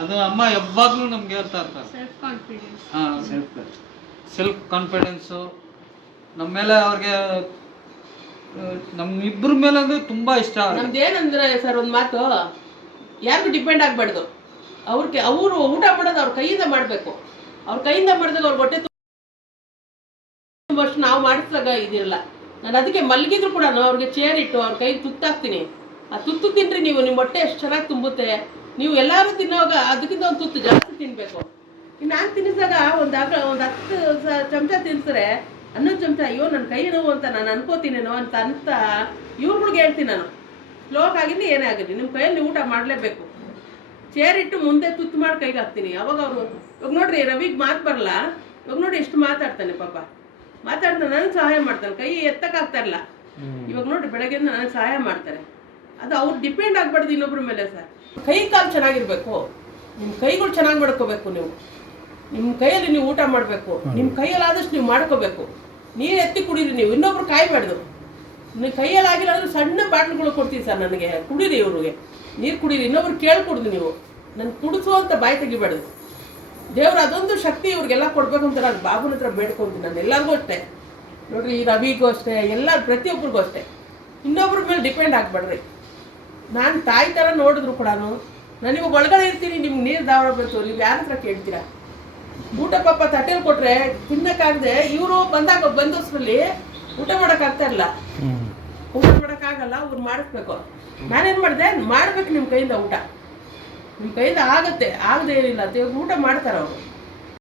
ಅದು ಅಮ್ಮ ಯಾವಾಗ್ಲೂ ನಮ್ಗೆ ಹೇಳ್ತಾ ಇರ್ತಾರೆ. ಸೆಲ್ಫ್ ಕಾನ್ಫಿಡೆನ್ಸು ನಮ್ಮ ಮೇಲೆ ಅವ್ರಿಗೆ ನಮ್ಮಿಬ್ಬರ ಮೇಲೆ ಅಂದ್ರೆ ತುಂಬಾ ಇಷ್ಟ. ನಮ್ದೇನಂದ್ರೆ ಸರ್ ಒಂದು ಮಾತು, ಯಾರಿಗೂ ಡಿಪೆಂಡ್ ಆಗಬಾರ್ದು. ಅವರು ಊಟ ಮಾಡೋದು ಅವ್ರ ಕೈಯಿಂದ ಮಾಡಬೇಕು. ಅವ್ರ ಕೈಯಿಂದ ಮಾಡಿದಾಗ ಅವ್ರ ಹೊಟ್ಟೆ ತುಂಬಷ್ಟು ನಾವು ಮಾಡಿಸಿದಾಗ ಇದಿರಲ್ಲ. ನಾನು ಅದಕ್ಕೆ ಮಲಗಿದ್ರು ಕೂಡ ಅವ್ರಿಗೆ ಚೇರ್ ಇಟ್ಟು ಅವ್ರ ಕೈಗೆ ತುತ್ತಾಕ್ತೀನಿ. ಆ ತುತ್ತು ತಿನ್ರಿ ನೀವು, ನಿಮ್ಮ ಹೊಟ್ಟೆ ಎಷ್ಟು ಚೆನ್ನಾಗಿ ತುಂಬುತ್ತೆ. ನೀವು ಎಲ್ಲರೂ ತಿನ್ನೋವಾಗ ಅದಕ್ಕಿಂತ ಒಂದು ತುತ್ತು ಜಾಸ್ತಿ ತಿನ್ನಬೇಕು. ನಾನು ತಿನ್ನಿಸಿದಾಗ ಒಂದು 10 ಚಮಚ ತಿನ್ಸಿದ್ರೆ 11 ಚಮಚ ಅಯ್ಯೋ ನನ್ನ ಕೈ ನೋವು ಅಂತ ನಾನು ಅನ್ಕೋತೀನೇನೋ ಅಂತ ಇವ್ರುಗಳಿಗೆ ಹೇಳ್ತೀನಿ ನಾನು. ಸ್ಲೋಕ್ ಆಗಿರಲಿ ಏನೇ ಆಗಿರಲಿ ನಿಮ್ಮ ಕೈಯಲ್ಲಿ ಊಟ ಮಾಡಲೇಬೇಕು. ಚೇರ್ ಇಟ್ಟು ಮುಂದೆ ತುತ್ತು ಮಾಡಿ ಕೈಗೆ ಹಾಕ್ತೀನಿ. ಅವಾಗ ಅವರು ಇವಾಗ ನೋಡ್ರಿ ರವಿಗೆ ಮಾತು ಬರಲ್ಲ, ಇವಾಗ ನೋಡಿ ಎಷ್ಟು ಮಾತಾಡ್ತಾನೆ ಪಾಪ. ಮಾತಾಡ್ತಾನೆ, ನನಗೆ ಸಹಾಯ ಮಾಡ್ತಾನೆ. ಕೈ ಎತ್ತಕ್ಕಾಗ್ತಾ ಇಲ್ಲ. ಇವಾಗ ನೋಡ್ರಿ ಬೆಳಗ್ಗೆಯಿಂದ ನನಗೆ ಸಹಾಯ ಮಾಡ್ತಾರೆ. ಅದು ಅವ್ರು ಡಿಪೆಂಡ್ ಆಗಬಾರ್ದು ಇನ್ನೊಬ್ರ ಮೇಲೆ ಸರ್. ಕೈ ಕಾಲು ಚೆನ್ನಾಗಿರ್ಬೇಕು. ನಿಮ್ಮ ಕೈಗಳು ಚೆನ್ನಾಗಿ ಮಾಡ್ಕೋಬೇಕು. ನಿಮ್ಮ ಕೈಯಲ್ಲಿ ನೀವು ಊಟ ಮಾಡಬೇಕು. ನಿಮ್ಮ ಕೈಯಲ್ಲಿ ಆದಷ್ಟು ನೀವು ಮಾಡ್ಕೋಬೇಕು. ನೀರು ಎತ್ತಿ ಕುಡೀರಿ. ನೀವು ಇನ್ನೊಬ್ರು ಕಾಯ್ಬಾರ್ದು. ನಿಮ್ಮ ಕೈಯಲ್ಲಿ ಆಗಿಲ್ಲ ಅಂದ್ರೆ ಸಣ್ಣ ಬಾಟ್ಲ್ಗಳು ಕೊಡ್ತೀವಿ ಸರ್ ನನಗೆ, ಕುಡೀರಿ. ಇವ್ರಿಗೆ ನೀರು ಕುಡೀರಿ. ಇನ್ನೊಬ್ರು ಕೇಳ್ಕೊಡ್ದು ನೀವು. ನನ್ನ ಕುಡಿಸು ಅಂತ ಬಾಯಿ ತೆಗಿಬಾರ್ದು. ದೇವ್ರು ಅದೊಂದು ಶಕ್ತಿ ಇವ್ರಿಗೆಲ್ಲ ಕೊಡ್ಬೇಕು ಅಂತ ನಾನು ಬಾಬುನ ಹತ್ರ ಬೇಡ್ಕೊತೀನಿ. ನಾನು ಎಲ್ಲರಿಗೂ ಅಷ್ಟೇ ನೋಡ್ರಿ, ಈ ರವಿಗೂ ಅಷ್ಟೇ, ಪ್ರತಿಯೊಬ್ಬರಿಗೂ ಅಷ್ಟೇ. ಇನ್ನೊಬ್ರ ಮೇಲೆ ಡಿಪೆಂಡ್ ಆಗಬೇಡ್ರಿ. ನಾನು ತಾಯಿ ಥರ ನೋಡಿದ್ರು ಕೂಡ ನಾನು ಇವಾಗ ಒಳಗಡೆ ಇರ್ತೀನಿ, ನಿಮ್ಗೆ ನೀರು ದಾವಳ ಬಂತು, ನೀವು ಯಾರ ಹತ್ರ ಕೇಳ್ತೀರಾ? ಊಟ ಪಾಪ ತಟ್ಟೆಲಿ ಕೊಟ್ರೆ ತಿನ್ನಕ್ಕಾಗದೆ ಇವರು ಬಂದೋಸ್ರಲ್ಲಿ ಊಟ ಮಾಡೋಕ್ಕಾಗ್ತಾ ಇಲ್ಲ. ಊಟ ಮಾಡೋಕ್ಕಾಗಲ್ಲ, ಅವ್ರು ಮಾಡಿಸ್ಬೇಕು. ನಾನೇನು ಮಾಡಿದೆ, ಮಾಡ್ಬೇಕು ನಿಮ್ಮ ಕೈಯಿಂದ ಊಟ. ನಿಮ್ಮ ಕೈಯಿಂದ ಆಗತ್ತೆ, ಆಗದೆ ಏನಿಲ್ಲ ಅಂತ ಇವಾಗ ಊಟ ಮಾಡ್ತಾರೆ ಅವರು.